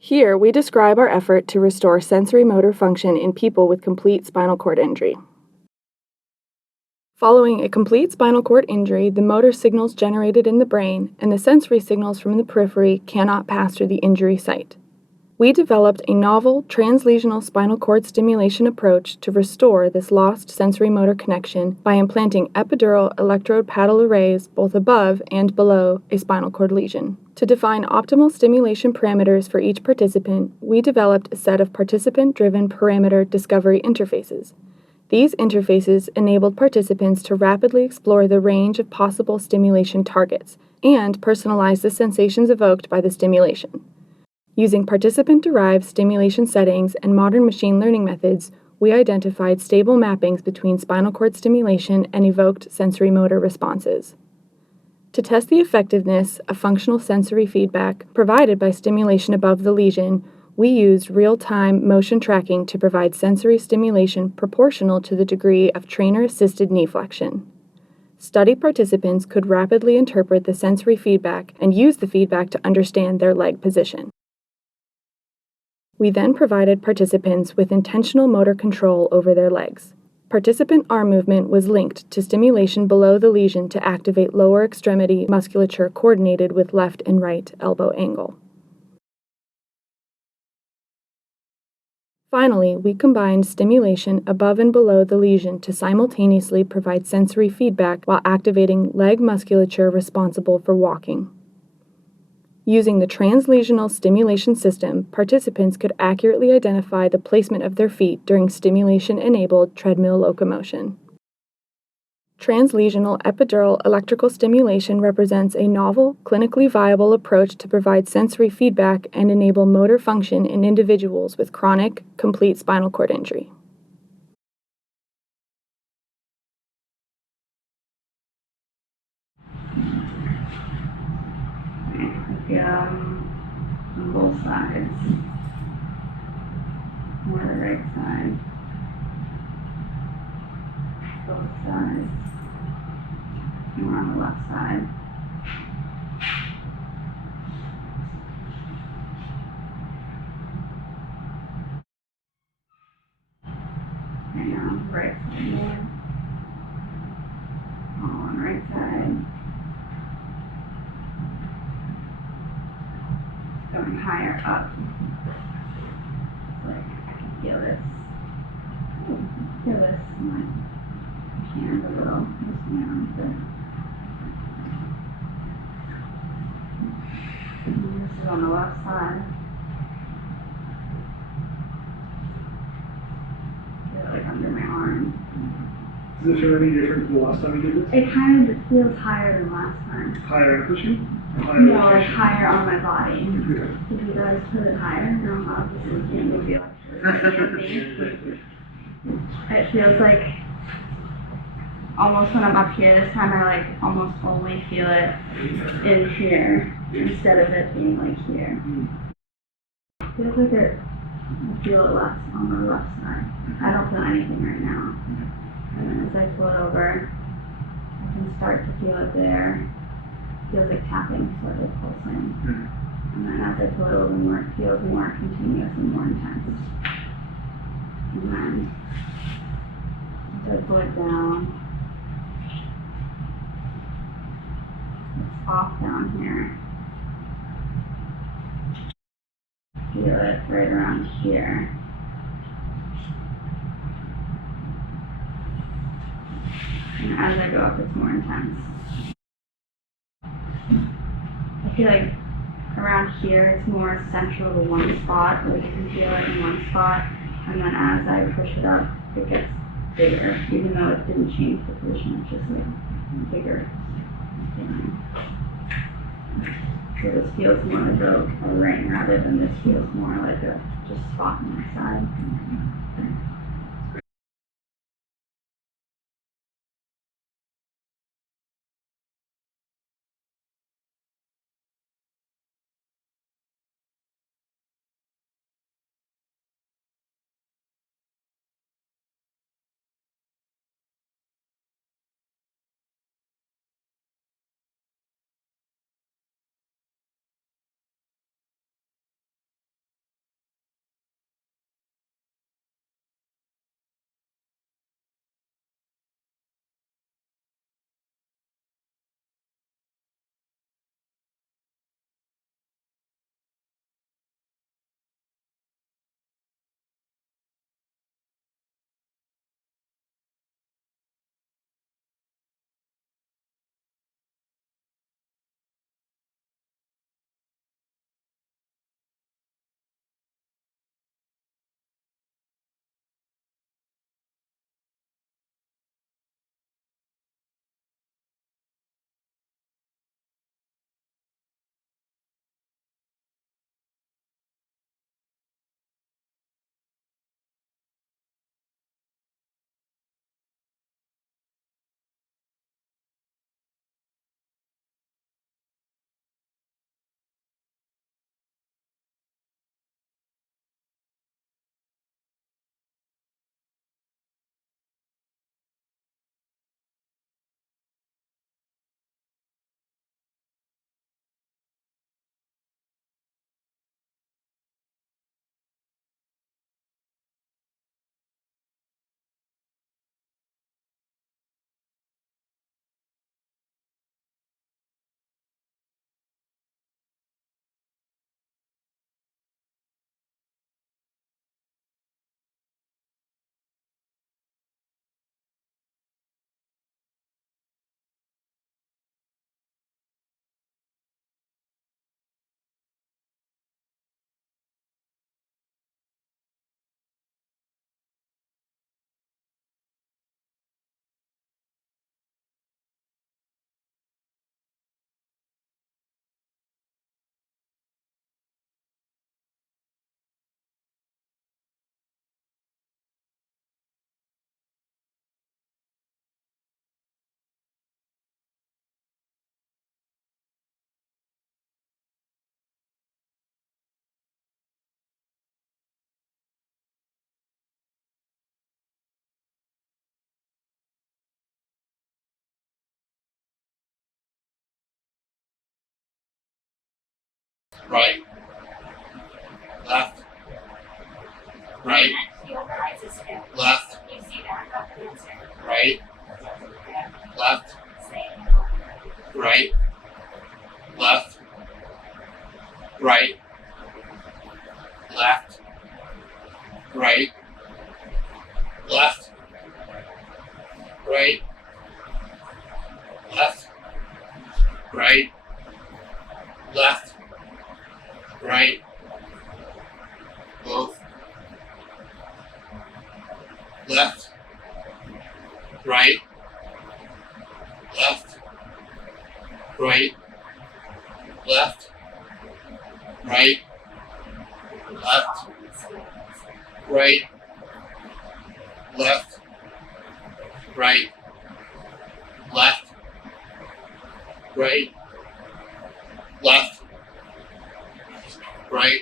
Here, we describe our effort to restore sensorimotor function in people with complete spinal cord injury. Following a complete spinal cord injury, the motor signals generated in the brain and the sensory signals from the periphery cannot pass through the injury site. We developed a novel translesional spinal cord stimulation approach to restore this lost sensorimotor connection by implanting epidural electrode paddle arrays both above and below a spinal cord lesion. To define optimal stimulation parameters for each participant, we developed a set of participant-driven parameter discovery interfaces. These interfaces enabled participants to rapidly explore the range of possible stimulation targets and personalize the sensations evoked by the stimulation. Using participant-derived stimulation settings and modern machine learning methods, we identified stable mappings between spinal cord stimulation and evoked sensorimotor responses. To test the effectiveness of functional sensory feedback provided by stimulation above the lesion, we used real-time motion tracking to provide sensory stimulation proportional to the degree of trainer-assisted knee flexion. Study participants could rapidly interpret the sensory feedback and use the feedback to understand their leg position. We then provided participants with intentional motor control over their legs. Participant arm movement was linked to stimulation below the lesion to activate lower extremity musculature coordinated with left and right elbow angle. Finally, we combined stimulation above and below the lesion to simultaneously provide sensory feedback while activating leg musculature responsible for walking. Using the translesional stimulation system, participants could accurately identify the placement of their feet during stimulation-enabled treadmill locomotion. Translesional epidural electrical stimulation represents a novel, clinically viable approach to provide sensory feedback and enable motor function in individuals with chronic, complete spinal cord injury. On both sides. More the right side. Both sides. More on the left side. And now right side more. All on right side. Going higher up. Like I can feel this. Feel this in my hand a little. Just down, but this is on the left side. Feel it like under my arm. Does it feel any different from the last time you did this? It kind of feels higher than last time. Higher pushing? Higher No, like location? higher on my body. Yeah. If you guys put it higher, no, obviously it would be like it feels like almost when I'm up here this time I like almost only feel it in here instead of it being like here. Feels like I feel it less on the left side. I don't feel anything right now. And then as I float over, I can start to feel it there. Feels like tapping, sort of pulsing. And then as I float over more, it feels more continuous and more intense. And then as I float down, it's off down here. Feel it right around here. And as I go up, it's more intense. I feel like around here, it's more central to one spot, like you can feel it in one spot. And then as I push it up, it gets bigger, even though it didn't change the position, it's just like bigger. So this feels more like a ring rather than this feels more like a just spot on my side. right, left, right, left, right, left, right, left, right, left, right, left, right, left, right, left, right, both, left, right, left, right, left, right, left, right, left, right, left, right, left, right,